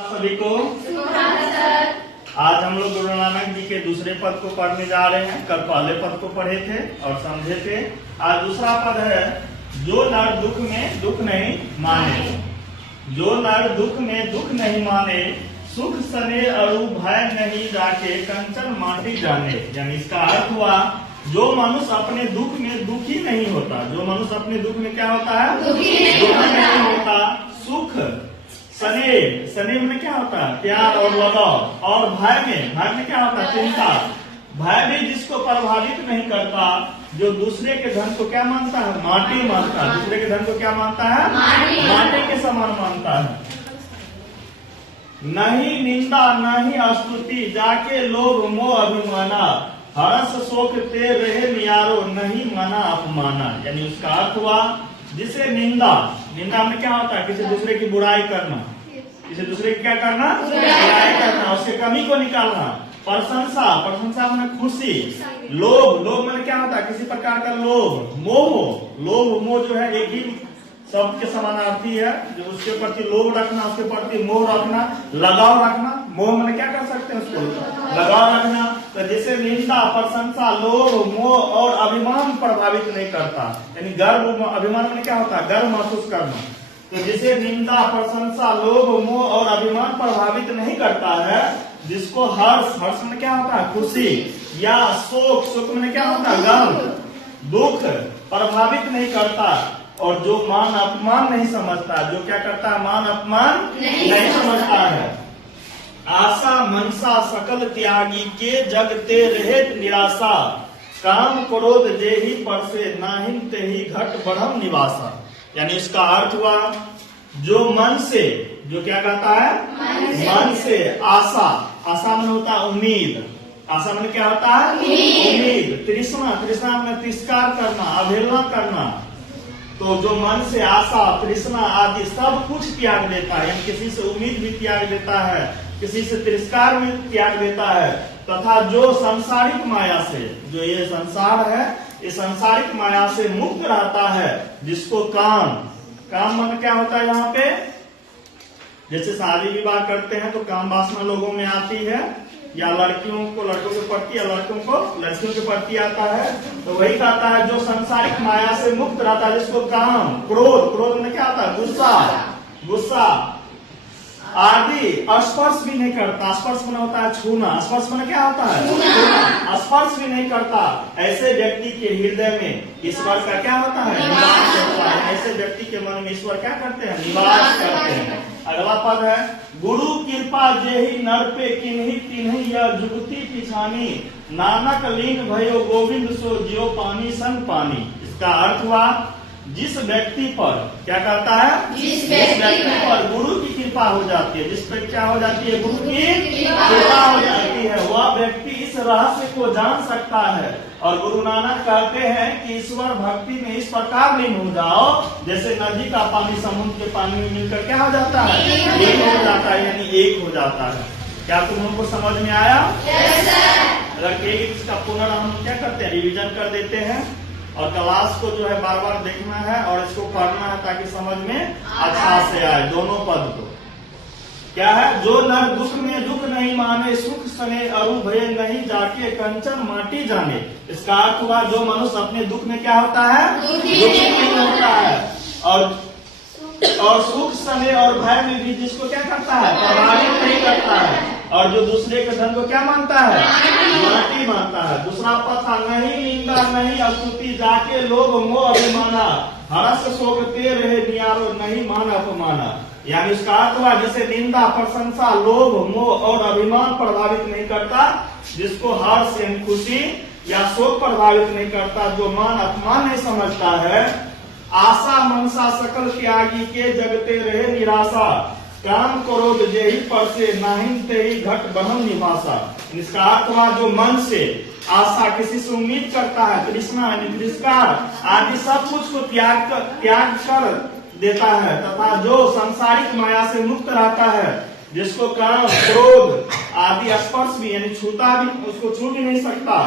सभी को आज हम लोग गुरु नानक जी के दूसरे पद को पढ़ने जा रहे हैं। कल पहले पद को पढ़े थे और समझे थे। आज दूसरा पद है, जो नर दुख में दुख नहीं माने। जो नर दुख में दुख नहीं माने, सुख सने अरु भय नहीं जाके कंचन माटी जाने। यानी इसका अर्थ हुआ, जो मनुष्य अपने दुख में दुखी नहीं होता, जो मनुष्य अपने दुख में क्या होता है, दुखी नहीं होता। सुख सने में क्या होता है, प्यार और लगाव। और भय में क्या होता है, चिंता। भय भी जिसको प्रभावित नहीं करता, जो दूसरे के धन को क्या मानता है, माटी मानता है। दूसरे के धन को क्या मानता है, माटी के समान मानता है। नहीं निंदा नहीं स्तुति, जाके लोभ मोह अभिमाना। हर्ष शोक ते रहे नियारो, नहीं मना अपमाना। यानी उसका अर्थ हुआ, जिसे निंदा में क्या होता है, किसी दूसरे की बुराई करना, किसी दूसरे की क्या करना, बुराई करना, उसके कमी को निकालना। प्रशंसा में खुशी। लोभ में क्या होता है, किसी प्रकार का लोभ। मोह जो है एक ही शब्द के समानार्थी है, जो उसके प्रति लोभ रखना, उसके प्रति मोह रखना, लगाव रखना। मोह में क्या कर सकते हैं, उसको लगाव रखना। तो जैसे निंदा, प्रशंसा, लोभ, मोह और अभिमान प्रभावित नहीं करता। यानी गर्व, अभिमान में क्या होता है, गर्व महसूस करना। तो जिसे निंदा, प्रशंसा, लोभ, मोह और अभिमान प्रभावित नहीं करता है, जिसको हर्ष में क्या होता है, खुशी, या शोक में क्या होता है, गम, दुख प्रभावित नहीं करता। और जो मान अपमान नहीं समझता, जो क्या करता है, मान अपमान नहीं समझता है। आशा मनसा सकल त्यागी के, जगते रहे निराशा। काम क्रोध जेहि परसे, नाहिन तेहि घट बढ़म निवासा। यानी इसका अर्थ हुआ, जो मन से, जो क्या कहता है, मन से आशा में होता है उम्मीद। आशा में क्या होता है, उम्मीद। तृष्णा में तिरस्कार करना, अवहेलना करना। तो जो मन से आशा, तृष्णा आदि सब कुछ त्याग देता है, यानी किसी से उम्मीद भी त्याग देता है, किसी से तिरस्कार भी त्याग देता है, तथा जो सांसारिक माया से, जो ये संसार है, इस सांसारिक माया से मुक्त रहता है, जिसको काम मन क्या होता है यहाँ पे, जैसे शादी विवाह करते हैं तो काम वासना लोगों में आती है, या लड़कियों को लड़कों के प्रति, या लड़कों को लड़कियों के प्रति आता है। तो वही कहता है, जो सांसारिक माया से मुक्त रहता है, जिसको काम, क्रोध में क्या आता है, गुस्सा आदि स्पर्श भी नहीं करता। स्पर्श में होता है छूना, स्पर्श में क्या होता है, छूना। स्पर्श भी नहीं करता। ऐसे व्यक्ति के हृदय में ईश्वर का क्या होता है, निवास होता है। ऐसे व्यक्ति के मन में ईश्वर क्या करते हैं, निवास करते हैं। अगला पद है, गुरु कृपा जेहि नर पे किन्हीं या जुगती पिछानी। नानक लीन भयो गोविंद सो जियो पानी सन पानी। इसका अर्थ हुआ, जिस व्यक्ति पर क्या कहता है, जिस व्यक्ति पर गुरु की कृपा हो जाती है, जिस पर क्या हो जाती है, गुरु की कृपा हो जाती है, वह व्यक्ति इस रहस्य को जान सकता है। और गुरु नानक कहते हैं कि ईश्वर भक्ति में इस प्रकार लीन हो जाओ, जैसे नदी का पानी समुद्र के पानी में मिलकर क्या हो जाता है, एक हो जाता है, यानी एक हो जाता है। क्या तुम लोगों को समझ में आया? अगर इसका पुनः क्या करते हैं, रिविजन कर देते हैं, और क्लास को जो है बार बार देखना है और इसको पढ़ना है, ताकि समझ में अच्छा से आए दोनों पद को। क्या है, जो नर दुख में दुख नहीं माने, सुख सने अरु भय नहीं जाके कंचन माटी जाने। इसका अर्थ हुआ, जो मनुष्य अपने दुख में क्या होता है, दुखी नहीं होता है, और सुख सने और भय में भी जिसको क्या करता है, प्रभावित नहीं करता है। और जो दूसरे के धन को क्या मानता है, माटी मानता है। दूसरा पद था, नहीं निंदा नहीं स्तुति, जाके लोभ मोह अभिमाना। हर्ष शोक ते रहे नियारो, नहीं मान अपमाना। यानी इसका अर्थ हुआ, जैसे निंदा, प्रशंसा, लोभ, मोह और अभिमान प्रभावित नहीं करता, जिसको हर्ष यानी खुशी या शोक प्रभावित नहीं करता, जो मान अपमान नहीं समझता है। आशा मनसा सकल त्यागी के, जगते रहे निराशा। काम क्रोध जेहि परसे, नाहिन तेहि घट बढ़म निवासा। इसका अर्थ हुआ, जो मन से आशा, किसी से उम्मीद करता है, तृष्णा तिरस्कार आदि सब कुछ को त्याग कर देता है, तथा जो सांसारिक माया से मुक्त रहता है, जिसको काम क्रोध आदि स्पर्श भी यानी छूता भी, उसको छू भी नहीं सकता,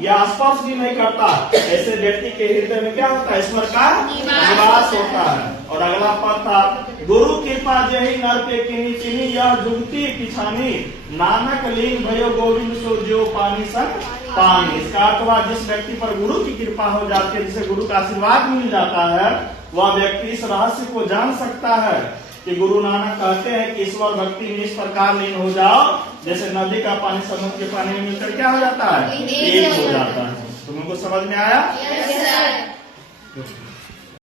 या स्पर्श भी नहीं करता, ऐसे व्यक्ति के हृदय में क्या होता है, ईश्वर का निवास होता है। और अगला पद था, गुरु कृपा जही नर पे किनी चिनी, यह जुगती पिछानी, नानक लीन भयो गोविंद सो जो पानी संग पानी। इसका अर्थ हुआ जिस व्यक्ति पर गुरु की कृपा हो जाती है, जिसे गुरु का आशीर्वाद मिल जाता है, वह व्यक्ति इस रहस्य को जान सकता है कि गुरु नानक कहते हैं कि ईश्वर भक्ति में इस प्रकार लीन हो जाओ जैसे नदी का पानी समुद्र के पानी में मिलकर क्या हो जाता है, एक हो जाता है। तुमको समझ में आया?